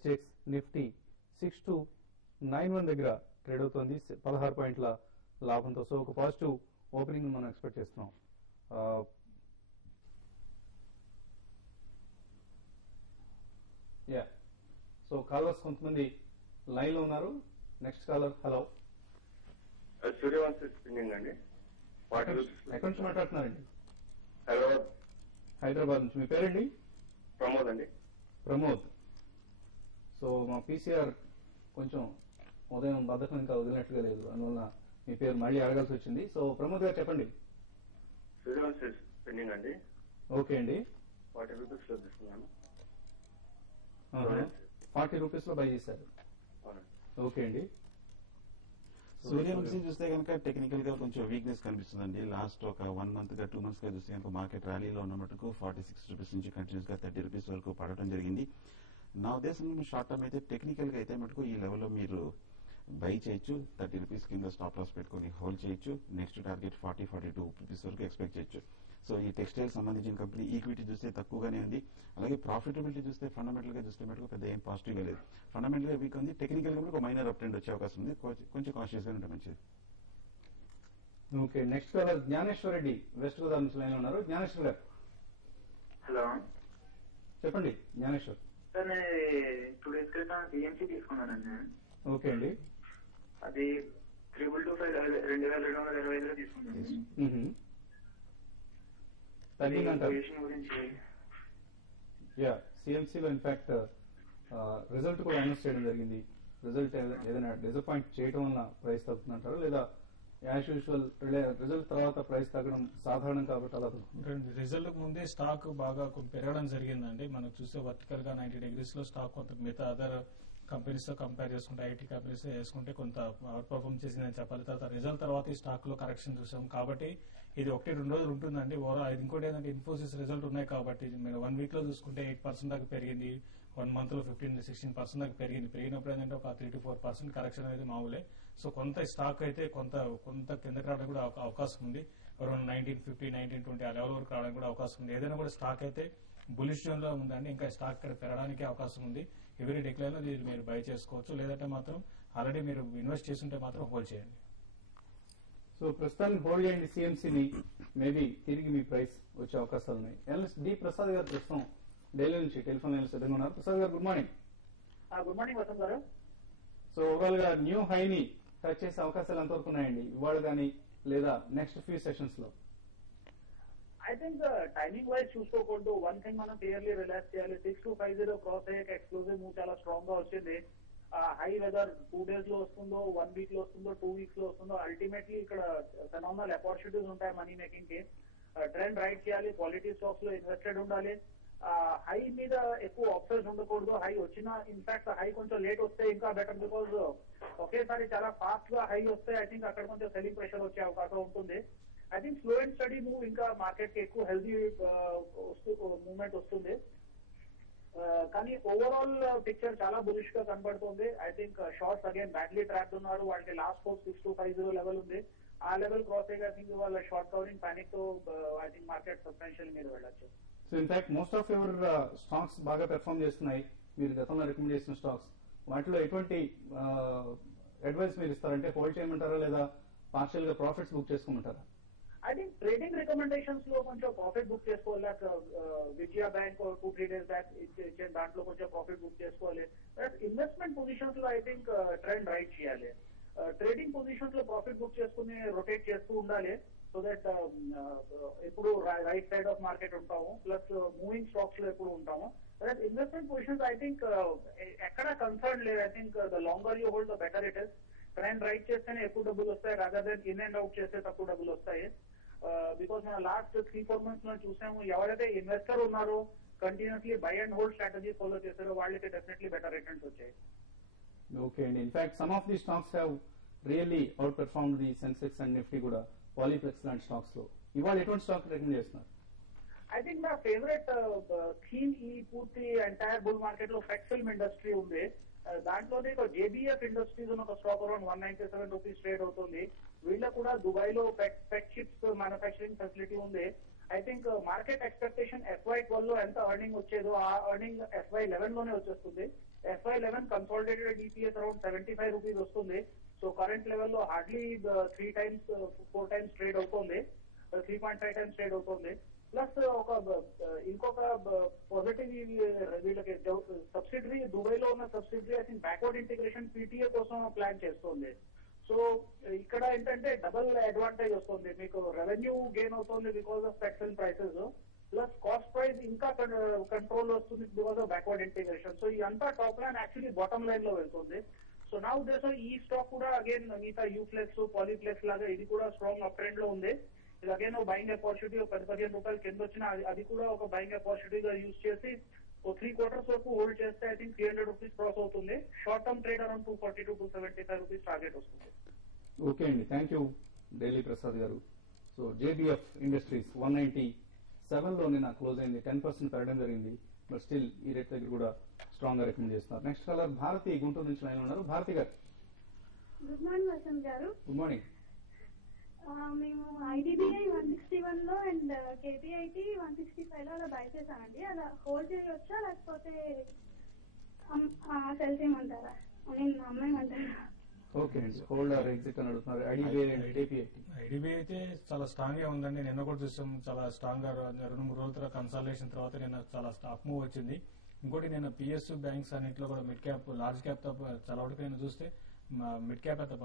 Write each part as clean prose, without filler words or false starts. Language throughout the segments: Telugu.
సెన్సెక్స్ నిఫ్టీ 6291 దగ్గర ట్రేడ్ అవుతోంది. 16 పాయింట్ల లాభంతో. సో ఒక పాజిటివ్ ఓపెనింగ్ మనం ఎక్స్పెక్ట్ చేస్తున్నాం. యా, సో కాలర్స్ కొంతమంది లైన్ లో ఉన్నారు. Next caller. Hello, Suryavanshi spinning అండి. ఎక్కడి నుంచి మాట్లాడుతున్నారండి? హైదరాబాద్. హైదరాబాద్ నుంచి. మీ పేరండి? ప్రమోద్ అండి. ప్రమోద్. సో మా పీసీఆర్ కొంచెం ఉదయం బద్ధకం ఇంకా వదిలినట్టుగా లేదు, అందువల్ల మీ పేరు మళ్ళీ అడగాల్సి వచ్చింది. సో ప్రమోద్ గారు చెప్పండి. సూర్యవంశీ స్పిన్నింగ్ అండి. ఓకే అండి. 40 రూపీస్ లో తీసుకున్నాను. 40 రూపీస్ లో బై చేశారు. ఓకే అండి. సూర్యవంశీ చూస్తే కనుక టెక్నికల్ గా కొంచెం వీక్నెస్ కనిపిస్తుందండి. లాస్ట్ ఒక 1 మంత్ గా 2 మంత్స్ గా చూస్తే కనుక మార్కెట్ ర్యాలీలో ఉన్న మటుకు 46 రూపీస్ నుంచి కంటిన్యూస్ గా 30 రూపీస్ వరకు పడటం జరిగింది. నా ఉద్దేశంలో షార్ట్ టర్మ్ అయితే టెక్నికల్ గా అయితే మటుకు ఈ లెవెల్లో మీరు బై చేయొచ్చు. 30 రూపీస్ కింద స్టాప్ లాస్ పెట్టుకుని హోల్డ్ చేయొచ్చు. నెక్స్ట్ టార్గెట్ 40-42 రూపీస్ వరకు ఎక్స్పెక్ట్ చేయొచ్చు. సో ఈ టెక్స్టైల్ సంబంధించిన కంపెనీ ఈక్విటీ చూస్తే తక్కువగానే ఉంది. అలాగే ప్రాఫిటబిలిటీ చూస్తే ఫండమెంటల్ గా చూస్తే మటుకు పెద్ద ఏం పాజిటివ్ గా లేదు. ఫండమెంటల్ గా వీక్ ఉంది. టెక్నికల్ గా ఒక మైనర్ అప్ ట్రెండ్ వచ్చే అవకాశం ఉంది. కొంచెం కాన్షియస్ గా ఉంటే మంచిది. Okay, next caller Gnaneshwar Reddy west Godavari నుంచి లైన్ ఉన్నారు. జ్ఞానేశ్వర్ గారు హలో, చెప్పండి. జ్ఞానేశ్వర్ సార్ నేను 2 days క్రితం బిఎంసీ తీసుకున్నానండి. ఓకే అండి. అది 2225 తీసుకున్నాను. తగ్గిందంటారు? గురించి యా, సిఎంసీలో ఇన్ఫాక్ట్ రిజల్ట్ కూడా అనౌన్స్ చేయడం జరిగింది. రిజల్ట్ ఏదైనా డిసప్పాయింట్ చేయడం వల్ల ప్రైస్ తగ్గుతుందంటారు, లేదా యాజ్ యూజువల్ రిజల్ట్ తర్వాత ప్రైస్ తగ్గడం సాధారణం కాబట్టి అలా? రిజల్ట్ ముందే స్టాక్ బాగా పెరగడం జరిగిందండి. మనం చూస్తే వర్టికల్ గా 90 degrees లో స్టాక్ కొంత మిగతా అదర్ కంపెనీస్ తో కంపేర్ చేసుకుంటే ఐటీ కంపెనీస్ వేసుకుంటే కొంత అవుట్ పర్ఫార్మ్ చేసిందని చెప్పాలి. తర్వాత రిజల్ట్ తర్వాత ఈ స్టాక్ లో కరెక్షన్ చూసాం కాబట్టి ఇది 1-2 రోజులు ఉంటుందండి. ఓవరాల్ ఇంకోటి ఏంటంటే ఇన్ఫోసిస్ రిజల్ట్ ఉన్నాయి కాబట్టి మీరు 1 week లో చూసుకుంటే 8% దాకా పెరిగింది. 1 month లో 15-16% దాకా పెరిగింది. పెరిగినప్పుడు ఏంటంటే ఒక 3-4% కరెక్షన్ అనేది మామూలే. సో కొంత స్టాక్ అయితే కొంత కిందకి రావడానికి కూడా అవకాశం ఉంది. అరౌండ్ 1950, 1920 ఆ లెవెల్ వరకు రావడానికి కూడా అవకాశం ఉంది. ఏదైనా కూడా స్టాక్ అయితే బులిష్ జోన్ లో ఉందండి. ఇంకా స్టాక్ ఇక్కడ పెరగడానికి అవకాశం ఉంది. ఎవరీ డిక్లైన్ లో మీరు బై చేసుకోవచ్చు. లేదంటే మాత్రం ఆల్రెడీ మీరు ఇన్వెస్ట్ చేస్తుంటే మాత్రం హోల్డ్ చేయండి. సో ప్రస్తుతానికి హోల్డ్ చేయండి సిఎంసీని. మేబీ తిరిగి మీ ప్రైస్ వచ్చే అవకాశాలు ఉన్నాయి. ఎల్ఎస్ డి ప్రసాద్ గారు ప్రస్తుతం ఢిల్లీ నుంచి టెలిఫోన్ లైన్ సిద్ధంగా ఉన్నారు. ప్రసాద్ గారు good morning. Good morning Vasant గారు. సో ఓవరాల్ గా న్యూ హైని టచ్ చేసే అవకాశాలు ఎంతవరకు ఉన్నాయండి ఇవాళ కానీ లేదా నెక్స్ట్ ఫ్యూ సెషన్స్ లో? ఐ థింక్ టైమింగ్ వైజ్ చూసుకోకూడదు. వన్ థింగ్ మనం క్లియర్లీ రిలాక్స్ చేయాలి. 6250 క్రాస్ అయ్యాక ఎక్స్క్లూజివ్ మూవ్ చాలా స్ట్రాంగ్ గా వచ్చింది. హై వెదర్ 2 days లో వస్తుందో, 1 week లో వస్తుందో, 2 weeks లో వస్తుందో, అల్టిమేట్లీ ఇక్కడ ఫెనామినల్ ఆపర్చునిటీస్ ఉంటాయి మనీ మేకింగ్ కి. ట్రెండ్ రైట్ చేయాలి. క్వాలిటీ స్టాక్స్ లో ఇన్వెస్టెడ్ ఉండాలి. హై మీద ఎక్కువ ఆప్షన్స్ ఉండకూడదు. హై వచ్చినా ఇన్ఫాక్ట్ హై కొంచెం లేట్ వస్తే ఇంకా బెటర్. బికాజ్ ఒకేసారి చాలా ఫాస్ట్ గా హై వస్తే ఐ థింక్ అక్కడ కొంచెం సెల్లింగ్ ప్రెషర్ వచ్చే అవకాశం ఉంటుంది. I think slow and study move ఇంకా మార్కెట్ కి ఎక్కువ హెల్దీ మూవ్మెంట్ వస్తుంది. కానీ ఓవరాల్ పిక్చర్ చాలా బులిష్ గా కనబడుతుంది. I think shorts again badly trap ఉన్నారు. వాళ్ళకి లాస్ట్ హోప్ 6250 లెవెల్ ఉంది. ఆ లెవెల్ క్రాస్ అయ్యి ఐ థింక్ వాళ్ళ షార్ట్ కవరింగ్ పానిక్ తో ఐ థింక్ మార్కెట్ సబ్స్టాన్షియల్ మీద వెళ్ళచ్చు. So in fact most of your stocks బాగా పెర్ఫార్మ్ చేస్తున్నాయి. మీరు గతంలో రికమెండ్ చేసిన స్టాక్స్ వాటిలో ఎటువంటి అడ్వైస్ మీరు ఇస్తారంటే హోల్డ్ చేయమంటారా లేదా పార్షియల్ గా ప్రాఫిట్స్ బుక్ చేసుకోమంటారా? ఐ థింక్ ట్రేడింగ్ రికమెండేషన్స్ లో కొంచెం ప్రాఫిట్ బుక్ చేసుకోవాలి. విజయ బ్యాంక్ 2-3 days బ్యాక్ ఇచ్చే దాంట్లో కొంచెం ప్రాఫిట్ బుక్ చేసుకోవాలి. ఇన్వెస్ట్మెంట్ పొజిషన్స్ లో ఐ థింక్ ట్రెండ్ రైట్ చేయాలి. ట్రేడింగ్ పొజిషన్స్ లో ప్రాఫిట్ బుక్ చేసుకుని రొటేట్ చేస్తూ ఉండాలి. సో దట్ ఎప్పుడు రైట్ సైడ్ ఆఫ్ మార్కెట్ ఉంటాము. ప్లస్ మూవింగ్ స్టాక్స్ లో ఎప్పుడు ఉంటాము. ఇన్వెస్ట్మెంట్ పొజిషన్స్ ఐ థింక్ ఎక్కడ కన్సర్న్ లేదు. I think the longer you hold the better it is. Trend right చేస్తేనే ఎక్కువ డబ్బులు వస్తాయి, rather than in and out చేస్తే తక్కువ డబ్బులు వస్తాయి. బికాస్ మన లాస్ట్ 3-4 months లో చూసాము, ఎవరైతే ఇన్వెస్టర్ ఉన్నారో continuously by and hold strategy follow చేశారో వాళ్ళకి డెఫినెట్లీ బెటర్ రిటర్న్స్ వచ్చాయి. ఓకే అండి. In fact some of the stocks have really out perform the Sensex and Nifty కూడా. పాలీప్లెక్స్ లాంటి స్టాక్స్ లో ఇవాళ ఎటువంటి స్టాక్ రికమెండ్ చేస్తున్నారు? ఐ థింక్ నా ఫేవరెట్ థీమ్ ఈ పూర్తి ఎంటైర్ బుల్ మార్కెట్ లో ఫ్లెక్స్ ఫిల్మ్ ఇండస్ట్రీ ఉంది. దాంట్లోనే జేబీఎఫ్ ఇండస్ట్రీస్ ఒక స్టాక్ అరౌండ్ 197 రూపీస్ ట్రేడ్ అవుతుంది. వీళ్ళ కూడా దుబాయ్ లో పెట్ చిప్స్ మ్యానుఫాక్చరింగ్ ఫెసిలిటీ ఉంది. I think market expectation FY12 లో ఎంత ఎర్నింగ్ వచ్చేదో ఆ ఎర్నింగ్ FY11 లోనే వచ్చేస్తుంది. FY11 consolidated EPS around 75 rupees వస్తుంది. సో కరెంట్ లెవెల్లో హార్డ్లీ 3 times 4 times ట్రేడ్ అవుతుంది, 3.5 times ట్రేడ్ అవుతుంది. ప్లస్ ఇంకొక పాజిటివ్ వీళ్ళకి సబ్సిడరీ దుబాయ్ లో ఉన్న subsidiary I think backward integration PTA కోసం ప్లాన్ చేస్తుంది. సో ఇక్కడ ఏంటంటే డబుల్ అడ్వాంటేజ్ వస్తుంది, మీకు రెవెన్యూ గెయిన్ అవుతుంది because of petrol prices, plus cost price ఇంకా కంట్రోల్ వస్తుంది because of backward integration. So ఇదంతా top line actually bottom line లో వెళ్తుంది. సో నా ఉద్దేశం ఈ స్టాక్ కూడా అగైన్ మిగతా యూఫ్లెక్స్ పాలిప్లెక్స్ లాగా ఇది కూడా స్ట్రాంగ్ అప్ ట్రెండ్ లో ఉంది. ఇది అగైన్ బయింగ్ ఆపర్చునిటీ, ఒక 10-15 రూపాయలు కింద వచ్చినా అది కూడా ఒక బయింగ్ ఆపర్చునిటీగా యూజ్ చేసి 3 quarters వరకు హోల్డ్ చేస్తే ఐ థింక్ 300 రూపీస్ క్రాస్ అవుతుంది. Short term trade around 240 to 275 rupees target వస్తుంది. ఓకే అండి, థ్యాంక్ యూ డైలీ ప్రసాద్ గారు. సో JBF ఇండస్ట్రీస్ 197 లో నిన్న క్లోజ్ అయింది, 10% పెరగడం జరిగింది. బట్ స్టిల్ ఈ రేట్ దగ్గర కూడా స్ట్రాంగ్ గా రికమెండ్ చేస్తున్నారు. నెక్స్ట్ కాలర్ భారతి గుంటూరు నుంచి లైన్ ఉన్నారు. భారతి గారు గుడ్ మార్నింగ్ వసంత్ గారు. Good morning. మేము IDBI 161 లో అండ్ KPIT 165 లో అలా బై చేశానండి. అలా హోల్డ్ చేయవచ్చా లేకపోతే సెల్ చేయమంటారా? నేను అమ్మాయిమంటారా? ఓకే అండి, హోల్డ్ ఆర్ ఎగ్జిట్ అని అడుగుతున్నారు. IDBI అయితే చాలా స్ట్రాంగ్ గా ఉందండి. నిన్న కూడా చూసాం, చాలా స్ట్రాంగ్ గా 2-3 రోజుల తర్వాత కన్సల్టేషన్ తర్వాత నిన్న చాలా స్టాక్ మూవ్ వచ్చింది. ఇంకోటి నేను PSU బ్యాంక్స్ అన్నింటిలో కూడా మిడ్ క్యాప్ లార్జ్ క్యాప్ తో చాలా వరకు నేను చూస్తే మిడ్ క్యాప్ అయితే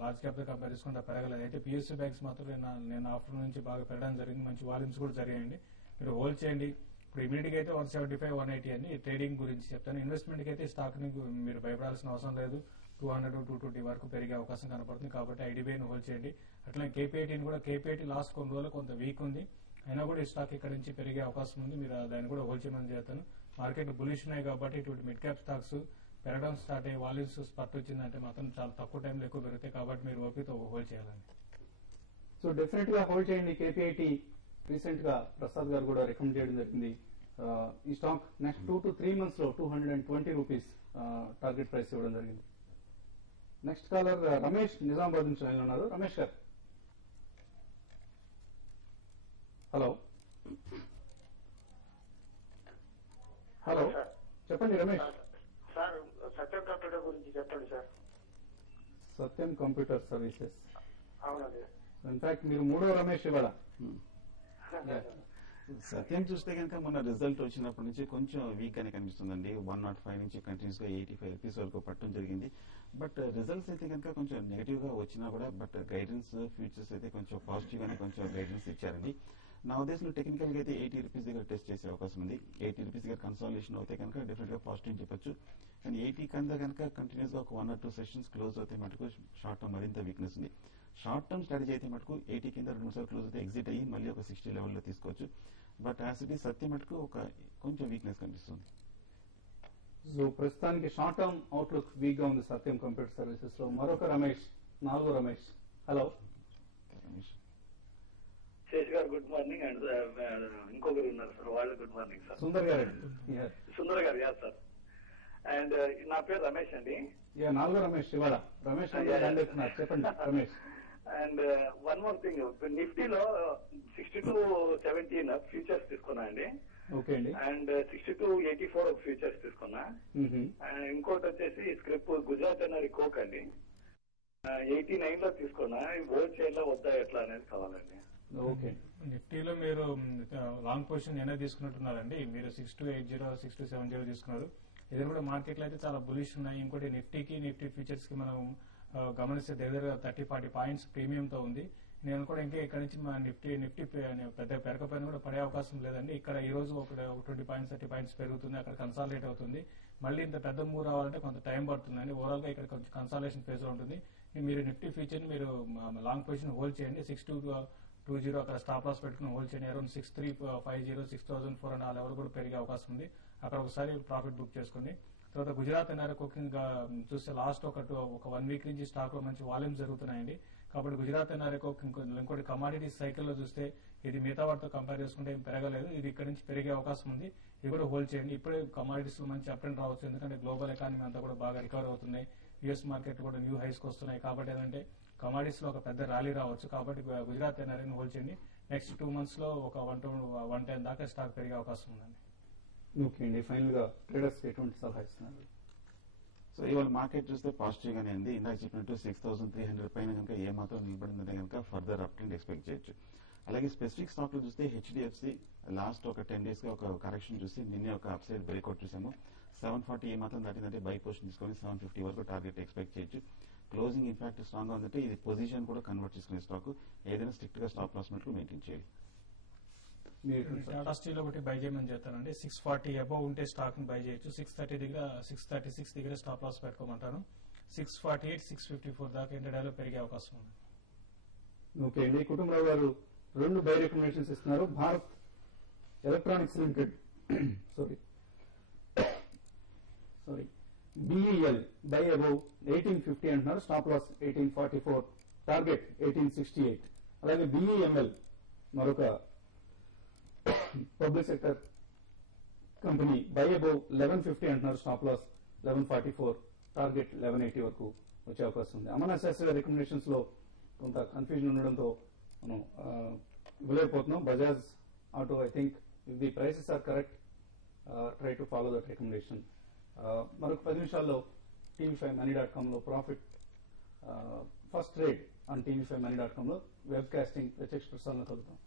లార్జ్ క్యాప్ తో కంపేర్ చేసుకుంటే పెరగలేదు. అయితే PSU బ్యాంక్స్ మాత్రం నేను ఆఫ్టర్నూన్ నుంచి బాగా పెరగడం జరిగింది, మంచి వాల్యూమ్స్ కూడా జరిగాయండి. మీరు హోల్డ్ చేయండి. ఇప్పుడు ఇమీడియట్ గా అయితే 175, 180 అని ట్రేడింగ్ గురించి చెప్తాను. ఇన్వెస్ట్మెంట్ కి అయితే స్టాక్ ని మీరు భయపడాల్సిన అవసరం లేదు. 200 to 220 వరకు పెరిగే అవకాశం కనపడుతుంది. కాబట్టి IDBIని హోల్డ్ చేయండి. అట్లా KPITని కూడా, KPIT లాస్ట్ కొన్ని రోజులు కొంత వీక్ ఉంది, అయినా కూడా ఈ స్టాక్ ఇక్కడ నుంచి పెరిగే అవకాశం ఉంది. మీరు దాన్ని కూడా హోల్డ్ చేయమని చెప్తాను. మార్కెట్ బులిష్ ఉన్నాయి కాబట్టి ఇటువంటి మిడ్ క్యాప్ స్టాక్స్ పెరగడం స్టార్ట్ అయ్యి వాల్యూమ్స్ స్పర్ట్ వచ్చిందంటే మాత్రం చాలా తక్కువ టైంలో ఎక్కువ పెరుగుతాయి. కాబట్టి మీరు ఓపికతో హోల్డ్ చేయాలండి. సో డెఫినెట్ గా హోల్డ్ చేయండి. KPIT రీసెంట్ గా ప్రసాద్ గారు కూడా రికమెండ్ చేయడం జరిగింది. ఈ స్టాక్ నెక్స్ట్ 2 to 3 months లో 220 రూపీస్ టార్గెట్ ప్రైస్ ఇవ్వడం జరిగింది. నెక్స్ట్ కాలర్ రమేష్ నిజామాబాద్ నుంచి లైన్ ఉన్నారు. రమేష్ గారు హలో. హలో చెప్పండి రమేష్. సార్ సత్యం కంప్యూటర్ గురించి చెప్పండి సార్. సత్యం కంప్యూటర్ సర్వీసెస్. అవునండి. ఇన్ఫాక్ట్ మీరు 3వ రమేష్ ఇవాళ. సత్యం చూస్తే కనుక మొన్న రిజల్ట్ వచ్చినప్పటి నుంచి కొంచెం వీక్ గానే కనిపిస్తుందండి. 105 నుంచి కంటిన్యూస్ గా 85 రూపీస్ వరకు పట్టడం జరిగింది. బట్ రిజల్ట్స్ అయితే కనుక కొంచెం నెగిటివ్ గా వచ్చినా కూడా బట్ గైడెన్స్ ఫ్యూచర్స్ అయితే కొంచెం పాజిటివ్ గానే కొంచెం గైడెన్స్ ఇచ్చారండి. నా ఉద్దేశంలో టెక్నికల్ గా అయితే 80 రూపీస్ దగ్గర టెస్ట్ చేసే అవకాశం ఉంది. 80 రూపీస్ దగ్గర కన్సాలిడేషన్ అవుతే కనుక డెఫినెట్ గా పాజిటివ్ చెప్పొచ్చు. కానీ 80 కింద కనుక కంటిన్యూస్ గా ఒక 1 or 2 సెషన్స్ క్లోజ్ అవుతే మటుకు షార్ట్ టర్మ్ మరింత వీక్నెస్ ఉంది. షార్ట్ టర్మ్ స్ట్రాటజీ అయితే మటుకు 80 కింద 2 సార్లు క్లోజ్ అయితే ఎగ్జిట్ అయ్యి మళ్ళీ ఒక 60 లెవెల్లో తీసుకోవచ్చు. బట్ యాజ్ ఇట్ ఈస్ సత్యం మటుకు ఒక కొంచెం వీక్నెస్ కనిపిస్తుంది. సో ప్రస్తుతానికి షార్ట్ టర్మ్ అవుట్లుక్ వీక్ గా ఉంది సత్యం కంప్యూటర్ సర్వీసెస్ లో. మరొక రమేష్, 4వ రమేష్. హలో రమేష్. శేష్ గారు గుడ్ మార్నింగ్. అండ్ ఇంకొకరు ఉన్నారు సార్, వాళ్ళు గుడ్ మార్నింగ్ సార్. సుందర్ గారు. సుందర్ గారు యా సార్. అండ్ నా పేరు రమేష్ అండి. 4వ రమేష్ ఇవాళ. రమేష్ అంటున్నారు, చెప్పండి Ramesh. And one more thing, నిఫ్టీలో 62-17 ఫ్యూచర్స్ తీసుకున్నా అండి. ఓకే అండి. అండ్ 62-84 ఫ్యూచర్స్ తీసుకున్నా. అండ్ ఇంకోటి వచ్చేసి స్క్రిప్ గుజరాత్ ఎనరీ కోక్ అండి 89 లో తీసుకున్నా. హోల్డ్ చేయాలా వద్దా ఎట్లా అనేది కావాలండి. ఓకే. నిఫ్టీలో మీరు లాంగ్ పొజిషన్ ఏమైనా తీసుకున్నట్టున్నారండి. మీరు 6280, 6270 తీసుకున్నారు. ఇది కూడా మార్కెట్ లో అయితే చాలా బులిష్ ఉన్నాయి. ఇంకోటి నిఫ్టీ ఫ్యూచర్స్ కి మనం గమనిస్తే దగ్గర 30-40 పాయింట్స్ ప్రీమియంతో ఉంది. నేను కూడా ఇంకా ఇక్కడ నుంచి మా నిఫ్టీ పెద్ద పెరగపైన కూడా పడే అవకాశం లేదండి. ఇక్కడ ఈ రోజు ఒక 20 పాయింట్స్ 30 పాయింట్స్ పెరుగుతుంది, అక్కడ కన్సాలిడేట్ అవుతుంది. మళ్ళీ ఇంత పెద్ద మూవ్ రావాలంటే కొంత టైం పడుతుందండి. ఓవరాల్ గా ఇక్కడ కొంచెం కన్సాలిడేషన్ ఫేజ్ లో ఉంటుంది. మీరు నిఫ్టీ ఫ్యూచర్ ని మీరు లాంగ్ పొజిషన్ హోల్డ్ చేయండి. 6220 అక్కడ స్టాప్ లాస్ పెట్టుకుని హోల్డ్ చేయండి. అరౌండ్ 6350, 6400 ఆ లెవెల్ కూడా పెరిగే అవకాశం ఉంది. అక్కడ ఒకసారి ప్రాఫిట్ బుక్ చేసుకోండి. తర్వాత గుజరాత్ ఎన్ఆర్ఐ కుకింగ్ చూస్తే లాస్ట్ ఒక 1 వీక్ నుంచి స్టాక్ లో మంచి వాల్యూమ్స్ జరుగుతున్నాయండి. కాబట్టి గుజరాత్ ఎన్ఆర్ఐ కుకింగ్ ఇంకోటి కమాడిటీ సైకిల్లో చూస్తే ఇది మిగతా వాటితో కంపేర్ చేసుకుంటే ఏం పెరగలేదు. ఇది ఇక్కడ నుంచి పెరిగే అవకాశం ఉంది. ఇది కూడా హోల్డ్ చేయండి. ఇప్పుడే కమాడిటీస్ లో మంచి అప్ అండ్ రావచ్చు, ఎందుకంటే గ్లోబల్ ఎకానమీ అంతా కూడా బాగా రికవర్ అవుతున్నాయి. యుఎస్ మార్కెట్ కూడా న్యూ హైస్ కి వస్తున్నాయి. కాబట్టి ఏంటంటే కమాడిటీస్ లో ఒక పెద్ద ర్యాలీ రావచ్చు. కాబట్టి గుజరాత్ ఎన్ఆర్ఐని హోల్డ్ చేయండి. నెక్స్ట్ 2 months లో ఒక 110 దాకా స్టాక్ పెరిగే అవకాశం ఉందండి. ఓకే అండి, ఫైనల్ గా ట్రేడర్స్ ఎటువంటి సలహా ఇస్తున్నారు? సో ఇవాళ మార్కెట్ చూస్తే పాజిటివ్ గానే ఉంది. ఇందాక చెప్పినట్టు 6,300 పైన కనుక ఏ మాత్రం నిలబడిందంటే కనుక ఫర్దర్ అప్ ట్రెండ్ ఎక్స్పెక్ట్ చేయొచ్చు. అలాగే స్పెసిఫిక్ స్టాక్ లో చూస్తే హెచ్డిఎఫ్సి లాస్ట్ ఒక 10 days గా ఒక కరెక్షన్ చూసి నిన్నే ఒక అప్ సైడ్ బ్రేక్అవుట్ చూసాము. 740 ఏ మాత్రం దాటిందంటే బై పొజిషన్ తీసుకొని 750 వరకు టార్గెట్ ఎక్స్పెక్ట్ చేయొచ్చు. క్లోజింగ్ ఇన్ఫాక్ట్ స్ట్రాంగ్ గా ఉందంటే ఇది పొజిషన్ కూడా కన్వర్ట్ చేసుకునే స్టాక్, ఏదైనా స్ట్రిక్ట్ గా స్టాప్ లాస్ మెట్లు మెయింటైన్ చేయాలి. టాటా స్టీల్ ఒకటి బై చేయమని చెప్తానండి. 640 అబౌవ్ ఉంటే స్టాక్ ని బై చేయొచ్చు. 630 దగ్గర 636 దగ్గర స్టాప్ లాస్ పెట్టుకోమంటాను. 648 654 దాకా ఇంటర్డేలో పెరిగే అవకాశం ఉంది. ఓకే అండి, కుటుంబరావు గారు 2 బై రికమెండేషన్స్ ఇస్తున్నారు. Bharat electronics limited sorry BEL by above 1850 అంటున్నారు, స్టాప్ లాస్ 1844, టార్గెట్ 1868. అలాగే బిఈఎంఎల్ మరొక public sector company by above 1150 అంటున్నారు, స్టాప్ లాస్ 1144, టార్గెట్ 1180 వరకు వచ్చే అవకాశం ఉంది. అమర్నాథ్ శాస్త్రి గారి రికమెండేషన్స్ లో కొంత కన్ఫ్యూజన్ ఉండడంతో మనం ఇవ్వలేకపోతున్నాం. Bajaj auto, I think if the prices are correct try to follow that recommendation. మరొక 10 నిమిషాల్లో tv5money.com లో profit first trade on tv5money.com లో వెబ్ కాస్టింగ్ ప్రత్యక్ష ప్రసారంలో కలుగుతాం.